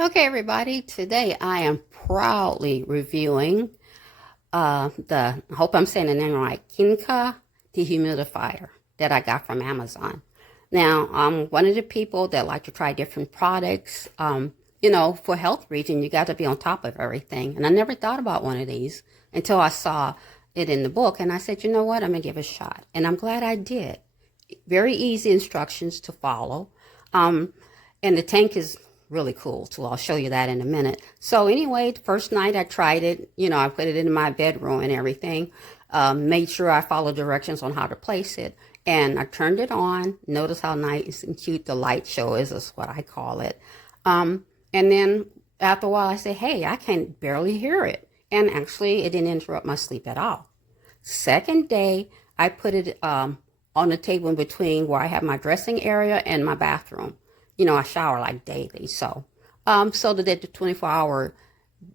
Okay, everybody, today I am proudly reviewing I hope I'm saying the name right, Kinka dehumidifier that I got from Amazon. Now, I'm one of the people that like to try different products. For health reasons, you got to be on top of everything. And I never thought about one of these until I saw it in the book. And I said, you know what, I'm going to give it a shot. And I'm glad I did. Very easy instructions to follow. Um, and the tank is really cool too. I'll show you that in a minute. So anyway, the first night I tried it, I put it in my bedroom and everything. Made sure I followed directions on how to place it. And I turned it on. Notice how nice and cute the light show is what I call it. And then after a while I said, hey, I can barely hear it. And actually it didn't interrupt my sleep at all. Second day, I put it on the table in between where I have my dressing area and my bathroom. I shower like daily, so they did the 24-hour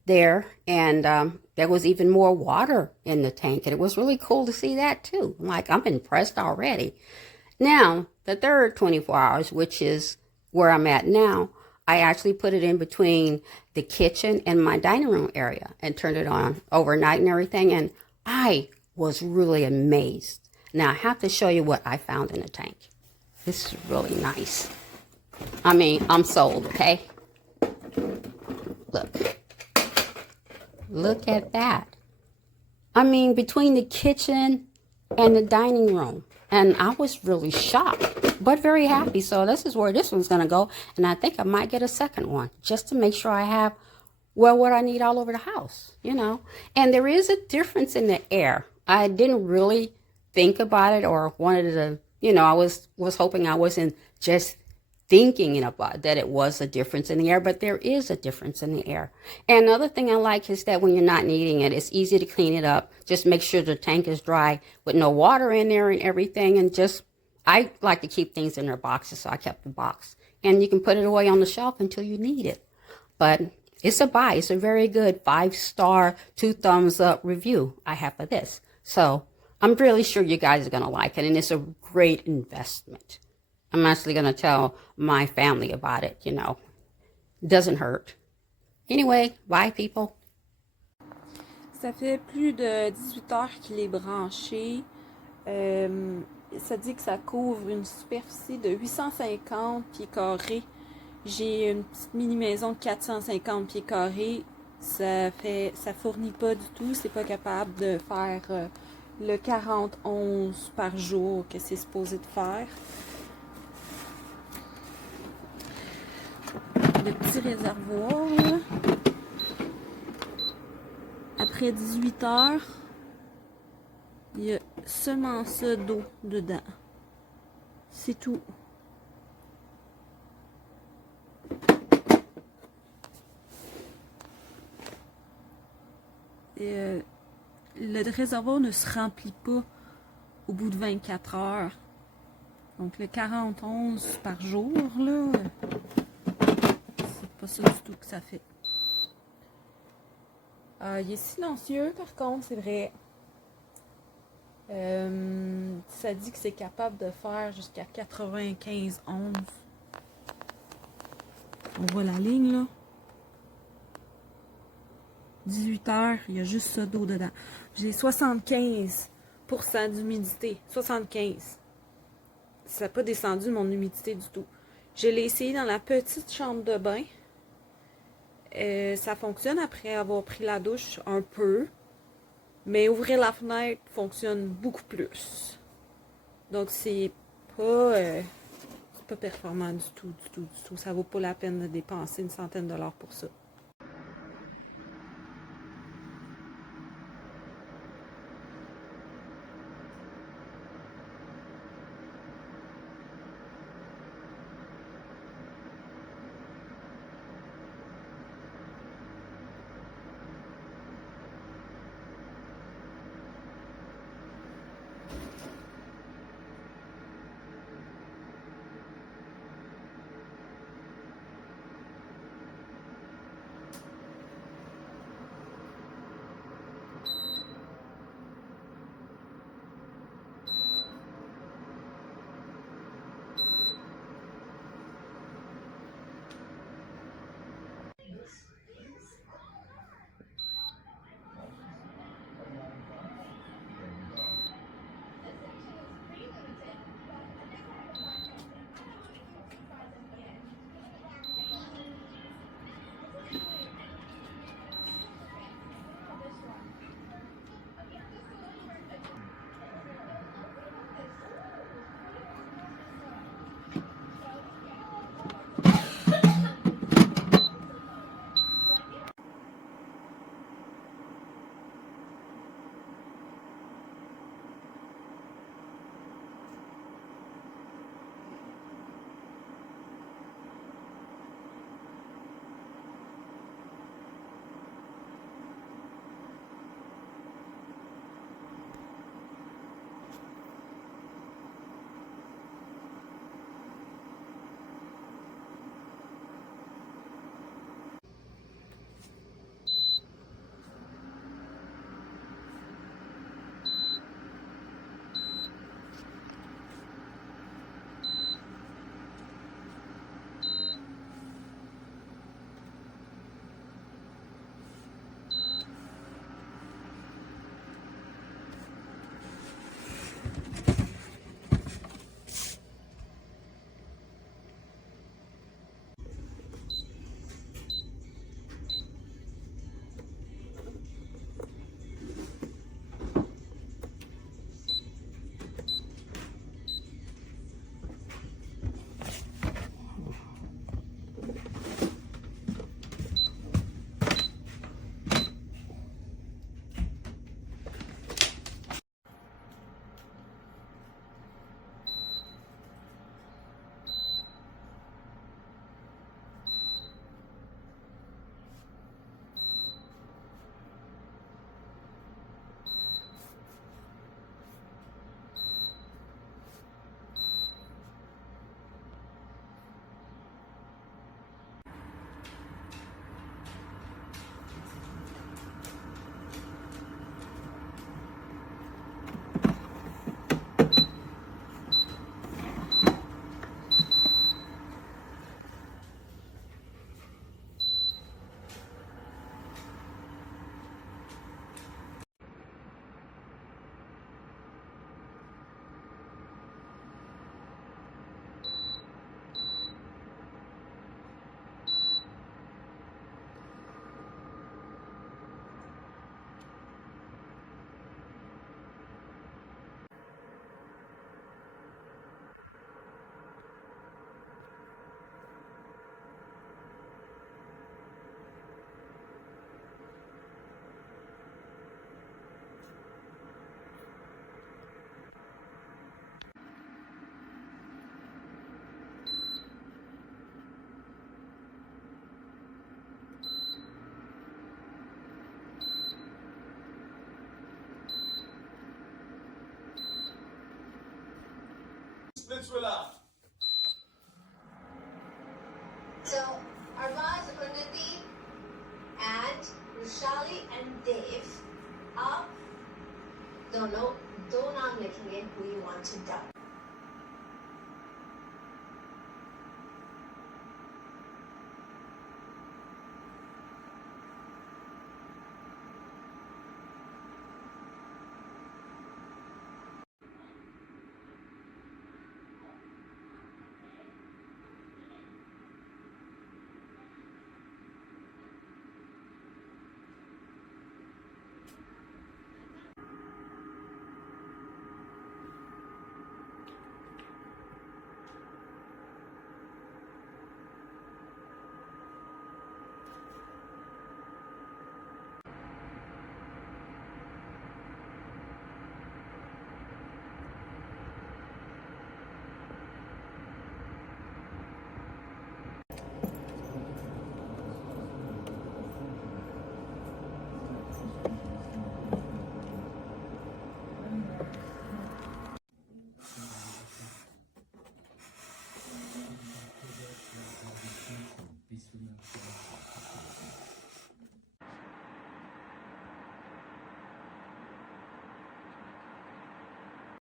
there, and there was even more water in the tank, and it was really cool to see that too. I'm impressed already. Now, the third 24 hours, which is where I'm at now, I actually put it in between the kitchen and my dining room area and turned it on overnight and everything, and I was really amazed. Now, I have to show you what I found in the tank. This is really nice. I'm sold, okay? Look. Look at that. Between the kitchen and the dining room. And I was really shocked, but very happy. So this is where this one's going to go. And I think I might get a second one just to make sure I have, what I need all over the house. And there is a difference in the air. I didn't really think about it or wanted to, I was hoping I wasn't just thinking about that it was a difference in the air, but there is a difference in the air. And another thing I like is that when you're not needing it, it's easy to clean it up. Just make sure the tank is dry with no water in there and everything. And I like to keep things in their boxes, so I kept the box. And you can put it away on the shelf until you need it. But it's a buy. It's a very good 5-star, 2 thumbs up review I have for this. So I'm really sure you guys are going to like it, and it's a great investment. I'm actually going to tell my family about it, Doesn't hurt. Anyway, bye people. Ça fait plus de 18 heures qu'il est branché. Ça dit que ça couvre une superficie de 850 pieds carrés. J'ai une petite mini-maison de 450 pieds carrés. Ça fournit pas du tout. C'est pas capable de faire le 40-11 par jour que c'est supposé de faire. Le petit réservoir, là. Après 18 heures, il y a seulement ça d'eau dedans. C'est tout. Et, le réservoir ne se remplit pas au bout de 24 heures. Donc le 40-11 par jour, là, c'est pas ça du tout que ça fait. Il est silencieux par contre, c'est vrai. Ça dit que c'est capable de faire jusqu'à 95-11. On voit la ligne là. 18 heures, il y a juste ça d'eau dedans. J'ai 75% d'humidité. 75. Ça n'a pas descendu mon humidité du tout. Je l'ai essayé dans la petite chambre de bain. Ça fonctionne après avoir pris la douche un peu. Mais ouvrir la fenêtre fonctionne beaucoup plus. Donc c'est pas performant du tout. Ça vaut pas la peine de dépenser une centaine de dollars pour ça. sois là. So, Arbaz, Unnati, and Rushali and Dave, आप दोनों दो नाम लिखेंगे who you want to dub.